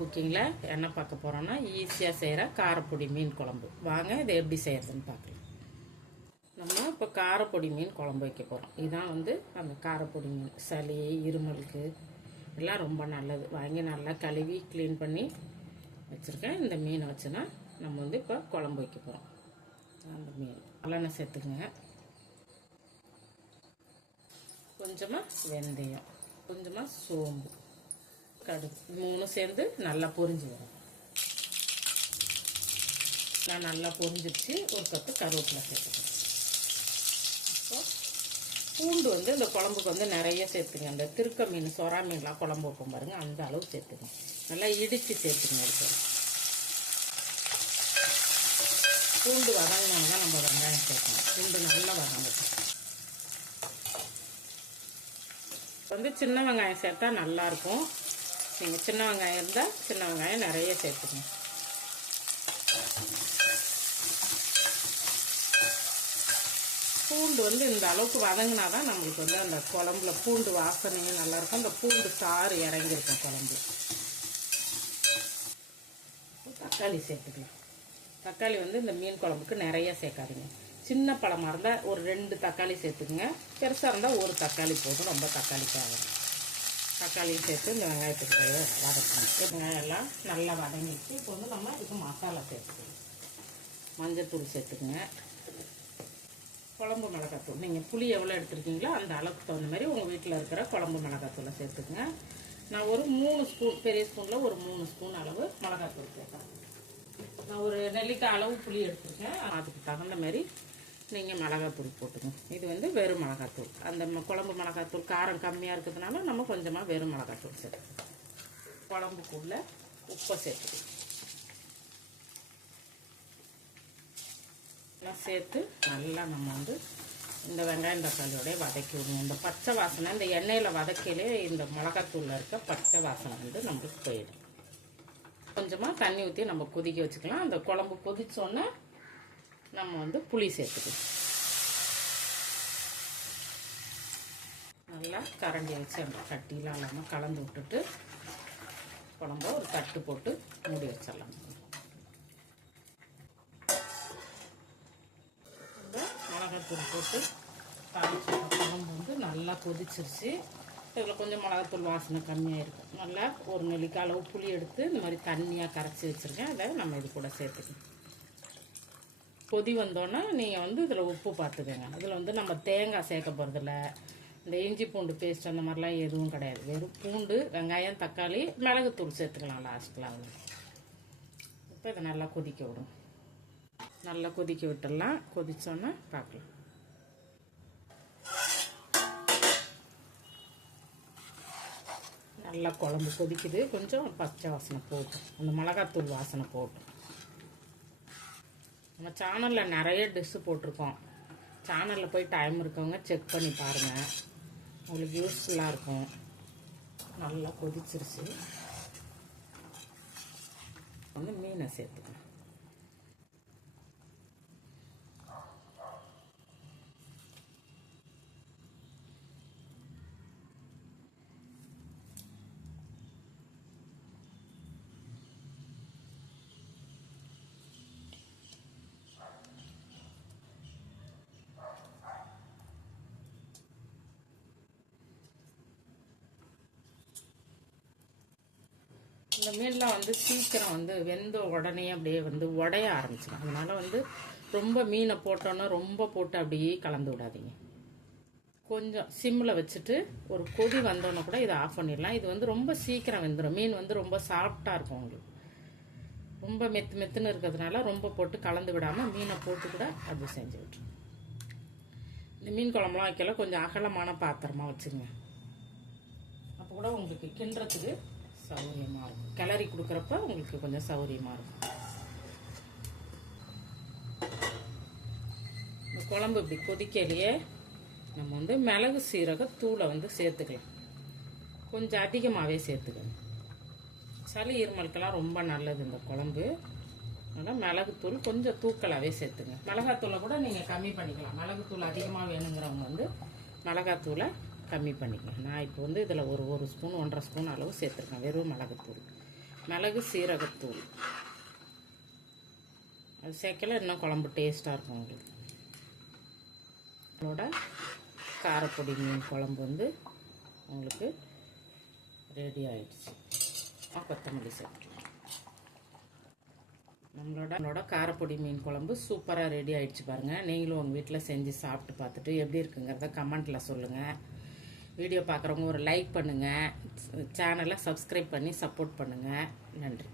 குக்கிங்கில் என்ன பார்க்க போகிறோன்னா ஈஸியாக செய்கிற காரப்பொடி மீன் குழம்பு. வாங்க இதை எப்படி செய்கிறதுன்னு பார்க்கலாம். நம்ம இப்போ காரப்பொடி மீன் குழம்பு வைக்க போகிறோம் இதுதான் வந்து அந்த காரப்பொடி மீன். சளி இருமலுக்கு எல்லாம் ரொம்ப நல்லது. வாங்கி நல்லா கழுவி க்ளீன் பண்ணி வச்சுருக்கேன். இந்த மீனை வச்சுன்னா நம்ம வந்து இப்போ குழம்பு வைக்க போகிறோம் அந்த மீன். நல்லெண்ணெய் சேர்த்துக்குங்க. கொஞ்சமாக வெந்தயம். கொஞ்சமாக சோம்பு. கடுகு மூணும் சேர்ந்து நல்லா பொரிஞ்சு வரும். நான் நல்லா பொரிஞ்சிருச்சு. ஒரு கப்பு கருவேப்பிலை சேர்த்துக்கிறேன். இப்போ பூண்டு வந்து இந்த குழம்புக்கு வந்து நிறைய சேர்த்துங்க. அந்த திருக்க மீன் சொரா மீன்லாம் குழம்பு வைப்போம் பாருங்கள் அந்த அளவு சேர்த்துங்க. நல்லா இடித்து சேர்த்துங்க அதுக்கு. பூண்டு வதங்கினாங்க தான் நம்ம வெங்காயம் சேர்க்கணும். பூண்டு நல்லா வதங்கட்டும். வந்து சின்ன வெங்காயம் சேர்த்தா நல்லாயிருக்கும் நீங்கள் சின்ன வெங்காயம் இருந்தால் சின்ன வெங்காயம் நிறைய சேர்த்துக்கணும் பூண்டு வந்து இந்த அளவுக்கு வதங்கினா தான் நம்மளுக்கு வந்து அந்த குழம்புல பூண்டு வாசனையும் நல்லாயிருக்கும் அந்த பூண்டு சாறு இறங்கியிருக்கும் குழம்பு. தக்காளி சேர்த்துக்கலாம். தக்காளி வந்து இந்த மீன் குழம்புக்கு நிறைய சேர்க்காதுங்க. சின்ன பழமாக இருந்தால் ஒரு ரெண்டு தக்காளி சேர்த்துக்குங்க. பெருசாக இருந்தால் ஒரு தக்காளி போதும். ரொம்ப தக்காளி தேவை தக்காளியும் சேர்த்து இந்த வெங்காயத்துக்கு வதக்கணும். வெங்காயம் எல்லாம் நல்லா வதங்கிட்டு இப்போ வந்து நம்ம இதுக்கு மசாலா சேர்த்துக்கணும் மஞ்சத்தூள் சேர்த்துக்குங்க. குழம்பு மிளகாத்தூள். நீங்கள் புளி எவ்வளோ எடுத்துருக்கீங்களோ அந்த அளவுக்கு தகுந்த மாதிரி உங்கள் வீட்டில் இருக்கிற குழம்பு மிளகாத்தூளை சேர்த்துக்குங்க. நான் ஒரு மூணு ஸ்பூன் பெரிய ஸ்பூனில் ஒரு மூணு ஸ்பூன் அளவு மிளகாத்தூள் சேர்க்குறேன். நான் ஒரு நெல்லிக்காய் அளவு புளி எடுத்துருக்கேன். அதுக்கு தகுந்த மாதிரி நீங்கள் மிளகாத்தூள் போட்டுக்கணும் இது வந்து வெறும் மிளகாத்தூள். அந்த ம- குழம்பு மிளகாத்தூள் காரம் கம்மியாக இருக்கிறதுனால நம்ம கொஞ்சமாக வெறும் மிளகாத்தூள் சேர்த்துக்கணும் குழம்புக்குள்ளே உப்பை சேர்த்துக்கணும் எல்லாம் சேர்த்து நல்லா நம்ம வந்து இந்த வெங்காயம் தக்காளியோடய வதக்கி விடணும் இந்த பச்சை வாசனை இந்த எண்ணெயில் வதக்கிலே இந்த மிளகாத்தூளில் இருக்க பச்சை வாசனை வந்து நம்மளுக்கு போயிடும். கொஞ்சமாக தண்ணி ஊற்றி நம்ம கொதிக்க வச்சுக்கலாம். அந்த குழம்பு கொதிச்சோன்னே நம்ம வந்து புளி சேர்த்துக்கலாம் நல்லா கரண்டி வச்சு அந்த கட்டிலாம் இல்லாமல் கலந்து விட்டுட்டு குழம்ப ஒரு தட்டு போட்டு மூடி வச்சிடலாம். மிளகாத்தூள் போட்டு தாளிச்சு குழம்பு வந்து நல்லா கொதிச்சிருச்சு. இதில் கொஞ்சம் மிளகாத்தூள் வாசனை கம்மியாக இருக்கும். நல்லா ஒரு நெல்லிக்காய் அளவு புளி எடுத்து இந்த மாதிரி தண்ணியாக கரைச்சி வச்சுருக்கேன். அதை நம்ம இது கூட சேர்த்துக்கணும் கொதி வந்தோன்னே நீங்கள் வந்து இதில் உப்பு பார்த்துக்கோங்க அதில் வந்து நம்ம தேங்காய் சேர்க்க போகிறதில்ல இந்த இஞ்சி பூண்டு பேஸ்ட் அந்த மாதிரிலாம் எதுவும் கிடையாது. வெறும் பூண்டு வெங்காயம் தக்காளி மிளகுத்தூள் சேர்த்துக்கலாம் லாஸ்ட்டில் அவ்வளோ இப்போ இதை நல்லா கொதிக்க விடும். நல்லா கொதிக்க விட்டுடலாம். கொதித்தோன்னே பார்க்கலாம் நல்லா குழம்பு கொதிக்குது. கொஞ்சம் பச்சை வாசனை போட்டும் அந்த மிளகாத்தூள் வாசனை போட்டும் நம்ம சேனலில் நிறைய டிஷ்ஷு போட்டிருக்கோம். சேனலில் போய் டைம் இருக்கவங்க செக் பண்ணி பாருங்கள் உங்களுக்கு யூஸ்ஃபுல்லாக இருக்கும். நல்லா கொதிச்சிருச்சு. வந்து மீனை சேர்த்துக்கணும். இந்த மீன்லாம் வந்து சீக்கிரம் வந்து வெந்த உடனே அப்படியே வந்து உடைய ஆரம்பிச்சிடும் அதனால் வந்து ரொம்ப மீனை போட்டோன்னா ரொம்ப போட்டு அப்படியே கலந்து விடாதீங்க. கொஞ்சம் சிம்மில் வச்சுட்டு ஒரு கொதி வந்தோன்னே கூட இதை ஆஃப் பண்ணிடலாம். இது வந்து ரொம்ப சீக்கிரம் வெந்துடும் மீன் வந்து ரொம்ப சாஃப்டாக இருக்கும் உங்களுக்கு. ரொம்ப மெத்து மெத்துன்னு இருக்கிறதுனால ரொம்ப போட்டு கலந்து விடாமல் மீனை போட்டு கூட அது செஞ்சு விட்டுரும். இந்த மீன் குழம்புலாம் வைக்கல. கொஞ்சம் அகலமான பாத்திரமாக வச்சுங்க அப்போ கூட உங்களுக்கு கிண்டுறதுக்கு சௌகரியமாக இருக்கும். கிளறி கொடுக்குறப்ப உங்களுக்கு கொஞ்சம் சௌகரியமாக இருக்கும். இந்த குழம்பு இப்படி கொதிக்கலையே நம்ம வந்து மிளகு சீரக தூளை வந்து சேர்த்துக்கலாம். கொஞ்சம் அதிகமாகவே சேர்த்துக்கணும். சளி இருமலுக்கெல்லாம் ரொம்ப நல்லது இந்த குழம்பு. அதனால் மிளகுத்தூள் கொஞ்சம் தூக்கலாகவே சேர்த்துங்க. மிளகாத்தூளை கூட நீங்கள் கம்மி பண்ணிக்கலாம். மிளகுத்தூள் அதிகமாக வேணுங்கிறவங்க வந்து மிளகாத்தூளை கம்மி பண்ணிக்கலாம் நான் இப்போ வந்து இதில் ஒரு ஒரு ஸ்பூன் ஒன்றரை ஸ்பூன் அளவு சேர்த்துருக்கேன். வெறும் மிளகுத்தூள். மிளகு சீரகத்தூள். அது சேர்க்கல இன்னும் குழம்பு டேஸ்ட்டாக இருக்கும் உங்களுக்கு. அதோட காரப்பொடி மீன் குழம்பு வந்து உங்களுக்கு ரெடி ஆகிடுச்சு கொத்தமல்லி சேர்த்துக்கலாம். நம்மளோட நம்மளோட காரப்பொடி மீன் குழம்பு சூப்பராக ரெடி ஆகிடுச்சு பாருங்கள் நீங்களும் உங்கள் வீட்டில் செஞ்சு சாப்பிட்டு பார்த்துட்டு எப்படி இருக்குங்கிறத கமெண்ட்டில் சொல்லுங்கள் வீடியோ பார்க்குறவங்க ஒரு லைக் பண்ணுங்கள் சேனலை சப்ஸ்கிரைப் பண்ணி சப்போர்ட் பண்ணுங்கள் நன்றி.